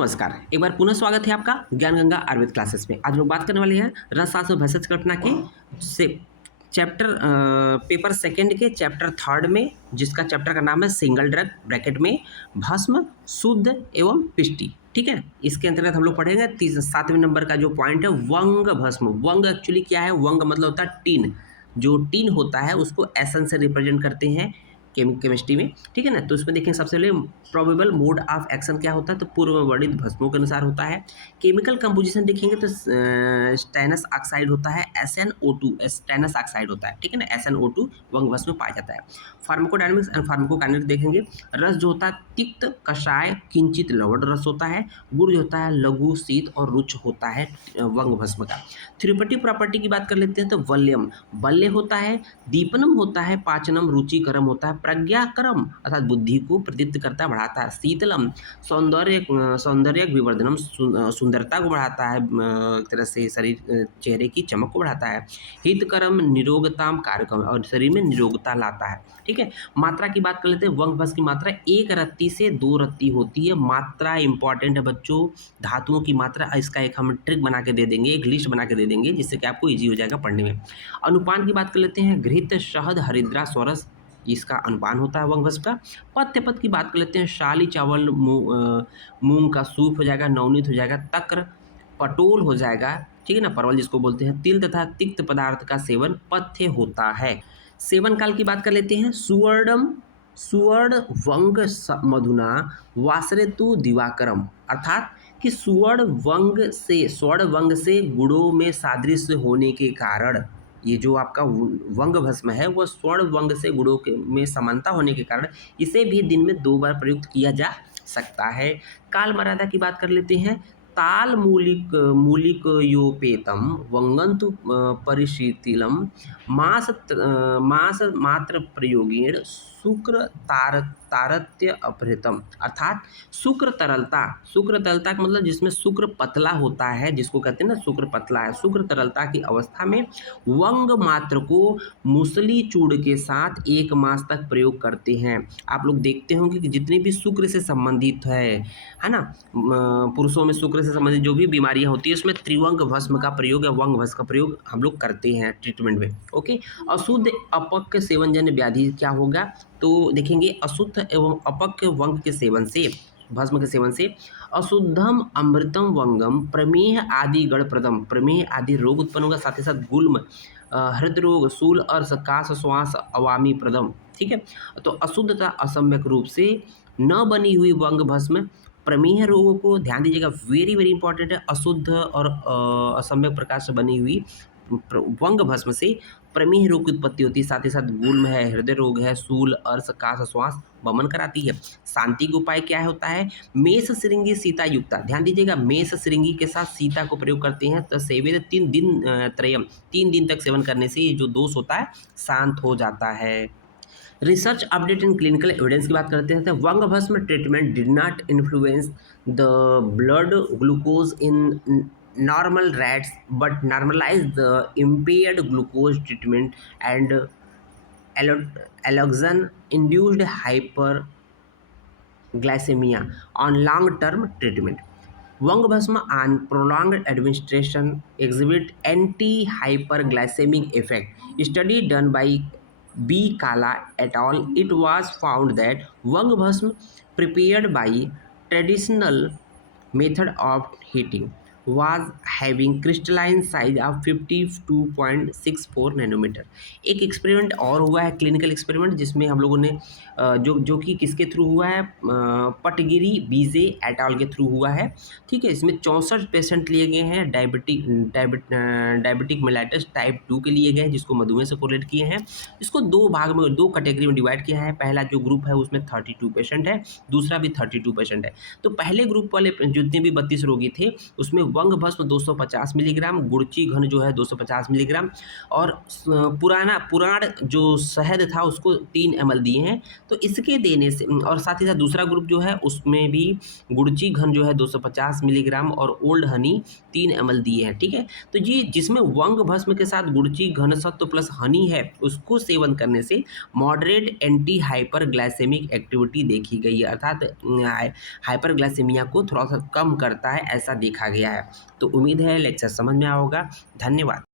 नमस्कार, एक बार पुनः स्वागत है आपका ज्ञान गंगा आयुर्वेद क्लासेस में। आज हम लोग बात करने वाले हैं रसशास्त्र भेषज कल्पना के से चैप्टर पेपर सेकंड के चैप्टर थर्ड में, जिसका चैप्टर का नाम है सिंगल ड्रग ब्रैकेट में भस्म, शुद्ध एवं पिष्टि। ठीक है, इसके अंतर्गत हम लोग पढ़ेंगे 7वें नंबर का जो पॉइंट है वंग भस्म। वंग एक्चुअली क्या है? वंग मतलब होता है टीन। जो टीन होता है उसको एसन से रिप्रेजेंट करते हैं केमिस्ट्री में। ठीक है ना। तो उसमें देखें सबसे पहले प्रोबेबल मोड ऑफ एक्शन क्या होता है, तो पूर्व वर्णित भस्मों के अनुसार होता है। केमिकल कंपोजिशन देखेंगे तो स्टेनस ऑक्साइड होता है, SnO2 स्टेनस ऑक्साइड होता है। ठीक है ना, SnO2 वंग भस्म में पाया जाता है। फार्माकोडायनामिक्स एंड फार्माकोकाइनेटिक्स देखेंगे। रस जो होता है तिक्त, कषाय, किंचित लवण रस होता है। गुण जो होता है लघु, शीत और रुच होता है वंग भस्म का। थ्योरेटिक प्रॉपर्टी की बात कर लेते हैं तो वल्यम बल्य होता है, दीपनम होता है, पाचनम रुचिकरम होता है, प्रज्ञाकरम अर्थात बुद्धि को प्रदीप्त करता है, बढ़ाता है। शीतलम सौंदर्य विवर्धनम सुंदरता को बढ़ाता है, एक तरह से शरीर चेहरे की चमक को बढ़ाता है। हितकरम निरोगताम कार्यक्रम और शरीर में निरोगता लाता है। ठीक है। मात्रा की बात कर लेते हैं। वंग भस्म की मात्रा 1 रत्ती से 2 रत्ती होती है। मात्रा इंपॉर्टेंट है बच्चों, धातुओं की मात्रा। इसका एक हम ट्रिक बना के दे देंगे, एक लिस्ट बना के दे देंगे, जिससे कि आपको ईजी हो जाएगा पढ़ने में। अनुपान की बात कर लेते हैं। घृत, शहद, हरिद्रा, स्वरस इसका अनुपान होता है वंग भस्म का। पथ्य पद की बात कर लेते हैं। शाली चावल, मूंग का सूप हो जाएगा, नवनीत हो जाएगा, तक्र, पटोल हो जाएगा। ठीक है ना, परवल जिसको बोलते हैं। तिल तथा तिक्त पदार्थ का सेवन पथ्य होता है। सेवन काल की बात कर लेते हैं। सुवर्ण वंग मधुना वासरेतु दिवाकरम, अर्थात कि स्वर्ण वंग से गुणों में सादृश्य होने के कारण ये जो आपका वंग भस्म है वह स्वर्ण वंग से गुणों में समानता होने के कारण इसे भी दिन में 2 बार प्रयुक्त किया जा सकता है। काल मर्यादा की बात कर लेते हैं। ताल मूलिक योपेतम वंगंतु परिशीतिलम मास मात्र प्रयोगेण शुक्र तारत्य अपहृतम, अर्थात शुक्र तरलता का मतलब जिसमें शुक्र पतला होता है, जिसको कहते हैं ना शुक्र पतला है। शुक्र तरलता की अवस्था में वंग मात्र को मूसली चूर्ण के साथ 1 मास तक प्रयोग करते हैं। आप लोग देखते होंगे कि जितने भी शुक्र से संबंधित है ना, पुरुषों में शुक्र से संबंधित जो भी बीमारियां होती है उसमें त्रिवंग भस्म का प्रयोग या वंग भस्म का प्रयोग हम लोग करते हैं ट्रीटमेंट में। ओके। अशुद्ध अपक्य सेवनजन्य व्याधि क्या होगा, तो देखेंगे अशुद्ध एवं अपक्य वंग के सेवन से, भस्म के सेवन से अशुद्धम अमृतम वंगम प्रमेह आदि गणप्रदम, प्रमेह आदि रोग उत्पन्न होगा। साथ ही साथ गुल्म, हृदरोग, शूल, अर्श, काश, श्वास, अवामी प्रदम। ठीक है। तो अशुद्धता असम्यक रूप से न बनी हुई वंग भस्म प्रमेह रोगों को, ध्यान दीजिएगा, वेरी वेरी इंपॉर्टेंट है। अशुद्ध और असम्यक प्रकार से बनी हुई वंग भस्म से प्रमेह रोग की उत्पत्ति होती है। साथ ही साथ गुल्म है, हृदय रोग है, शूल, अर्श, काश, श्वास वमन कराती है। शांति का उपाय क्या होता है? मेष श्रृंगी सीता युक्ता, ध्यान दीजिएगा, मेष श्रृंगी के साथ सीता को प्रयोग करते हैं। तो सेवेद 3 दिन त्रयम 3 दिन तक सेवन करने से जो दोष होता है शांत हो जाता है। Research update and clinical evidence की बात करते हैं तो वंग भस्म treatment did not influence the blood glucose in normal rats but normalize the impaired glucose treatment and alloxan induced hyperglycemia on long term treatment. Vang bhasma on prolonged administration exhibit anti-hyperglycemic effect. Study done by B. Kala et al. It was found that Vang bhasma prepared by traditional method of heating was having crystalline size of 52.64 nanometre. एक experiment और हुआ है, clinical experiment, जिसमें हम लोगों ने जो कि किसके थ्रू हुआ है, पटगिरी बीजे एटाल के थ्रू हुआ है। ठीक है। इसमें 64 पेशेंट लिए गए हैं, डायबिटिक मेलाइटिस टाइप 2 के लिए गए हैं, जिसको मधुमेह से कोरिलेट किए हैं। इसको 2 भाग में, 2 कैटेगरी में डिवाइड किया है। पहला जो ग्रुप है उसमें 32 पेशेंट है, दूसरा भी 32 पेशेंट है। तो पहले ग्रुप वाले जितने भी 32 रोगी थे उसमें वंग भस्म 250 मिलीग्राम, गुड़ची घन जो है 250 मिलीग्राम, और पुराण जो शहद था उसको 3 ml दिए हैं। तो इसके देने से और साथ ही साथ दूसरा ग्रुप जो है उसमें भी गुड़ची घन जो है 250 मिलीग्राम और ओल्ड हनी 3 ml दिए हैं, ठीक है। तो ये जिसमें वंग भस्म के साथ गुड़ची घन सत्व प्लस हनी है, उसको सेवन करने से मॉडरेट एंटी हाइपरग्लाइसेमिक एक्टिविटी देखी गई है, अर्थात हाइपरग्लाइसेमिया को थोड़ा सा कम करता है, ऐसा देखा गया है। तो उम्मीद है लेक्चर समझ में आया होगा। धन्यवाद।